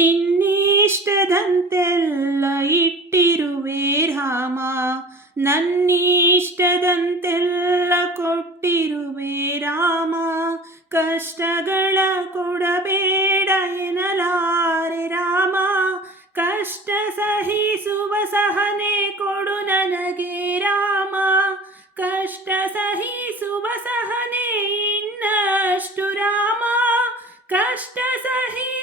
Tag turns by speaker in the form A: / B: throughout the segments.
A: ನಿನ್ನಿಷ್ಟದಂತೆಲ್ಲ ಇಟ್ಟಿರುವೆ ರಾಮ. ನನ್ನಿಷ್ಟದಂತೆಲ್ಲ ಕೊಟ್ಟಿರುವೆ ರಾಮ. ಕಷ್ಟಗಳ ಕೊಡಬೇಡ ಎನ್ನಲಾರೆ ರಾಮ. ಕಷ್ಟ ಸಹಿಸುವ ಸಹನೆ ಕೊಡು ನನಗೆ ರಾಮ. ಕಷ್ಟ ಸಹಿಸುವ ಸಹನೆ ಇನ್ನಷ್ಟು ರಾಮ. ಕಷ್ಟ ಸಹಿಸುವ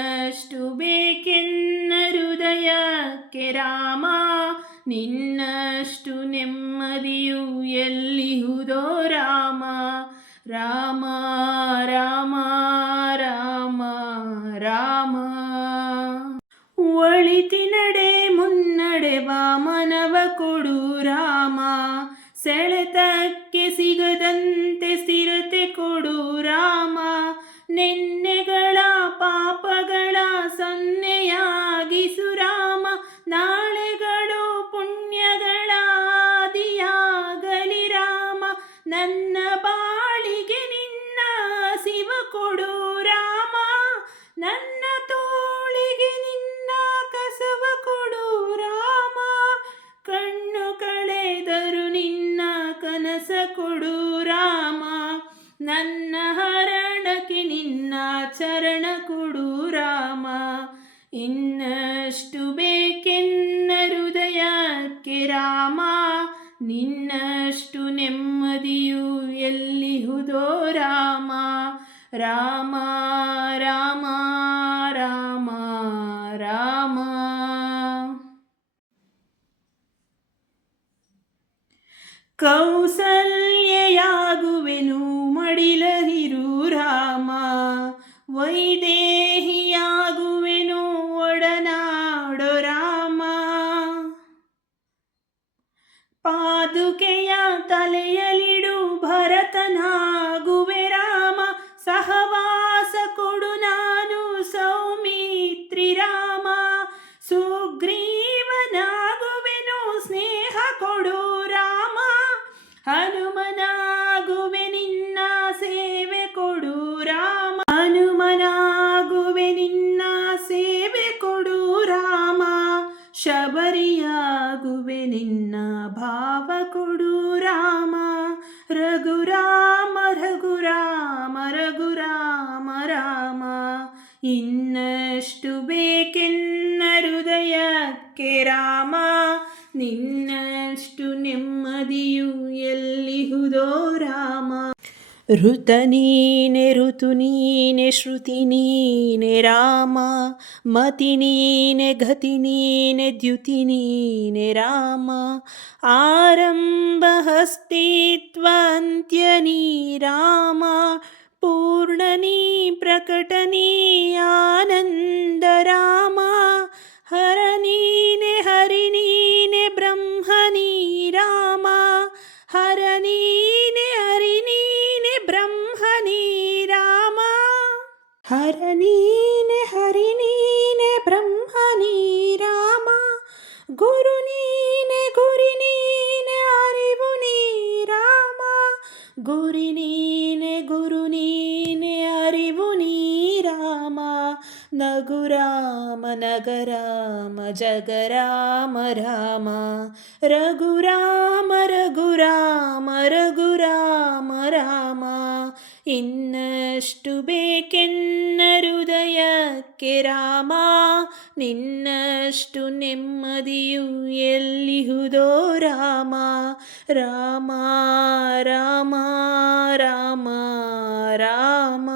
A: ಇನ್ನಷ್ಟು ಬೇಕೆನ್ನ ಹೃದಯಕ್ಕೆ ರಾಮ, ನಿನ್ನಷ್ಟು ನೆಮ್ಮದಿಯು ಎಲ್ಲಿಹುದೋ ರಾಮ? ರಾಮ ರಾಮ ರಾಮ ರಾಮ. ಒಳಿತಿನಡೆ ಮುನ್ನಡೆ ವಾಮನವ ಕೊಡು ರಾಮ. ಸೆಳೆತಕ್ಕೆ ನನ್ನ ಬಾಳಿಗೆ ನಿನ್ನ ಶಿವ ಕೊಡು ರಾಮ. ನನ್ನ ತೋಳಿಗೆ ನಿನ್ನ ಕಸವ ಕೊಡು ರಾಮ. ಕಣ್ಣು ಕಳೆದರು ನಿನ್ನ ಕನಸ ಕೊಡು ರಾಮ. ನನ್ನ ಹರಣಕ್ಕೆ ನಿನ್ನ ಚರಣ ಕೊಡು ರಾಮ. ಇನ್ನಷ್ಟು ಬೇಕೆನ್ನ ಹೃದಯಕ್ಕೆ ರಾಮ. ನಿನ್ನಷ್ಟು ನೆಮ್ಮದಿಯು ಎಲ್ಲಿಹುದೋ ರಾಮ? ರಾಮ ರಾಮ ರಾಮ ರಾಮ. ಕೌಸಲ್ಯಯಾಗುವೆನು ಪಾದುಕೆಯ ತಲೆಯಲಿಡು ಭರತನಾಗುವೆ ರಾಮ ಸಹವಾಸ ಕೊಡು ನಾನು ಸೌಮಿತ್ರಿ ಶಬರಿಯಾಗುವೆ ನಿನ್ನ ಭಾವ ಕೊಡು ರಾಮ. ರಘುರಾಮ ರಘುರಾಮ ರಘುರಾಮ, ರಾಮ. ಇನ್ನಷ್ಟು ಬೇಕೆನ್ನ ಹೃದಯಕ್ಕೆ ರಾಮ. ನಿನ್ನಷ್ಟು ನೆಮ್ಮದಿಯು ಎಲ್ಲಿಹುದೋ ರಾಮ. ऋतनीने ऋतुनीने श्रुतिनीने न मतिनीने गतिनीने द्युतिनीने राम आरम्भहस्ति त्वान्त्यनी राम पूर्णनी प्रकटनीया ಹರ ನೀನೆ ಹರಿ ನೀನೆ ಬ್ರಹ್ಮ ನೀ ರಾಮ ಗುರು ನೀನೆ ಗುರಿ ನೀನೆ ಅರಿವು ನೀ ರಾಮ ಗುರಿ ನೀನೆ ಗುರು ನೀನೆ ಅರಿವು ನೀ ಇನ್ನಷ್ಟು ಬೇಕೆನ್ನ ಹೃದಯಕ್ಕೆ ರಾಮ ನಿನ್ನಷ್ಟು ನೆಮ್ಮದಿಯು ಎಲ್ಲಿಹುದೋ ರಾಮ? ರಾಮ ರಾಮ ರಾಮ ರಾಮ.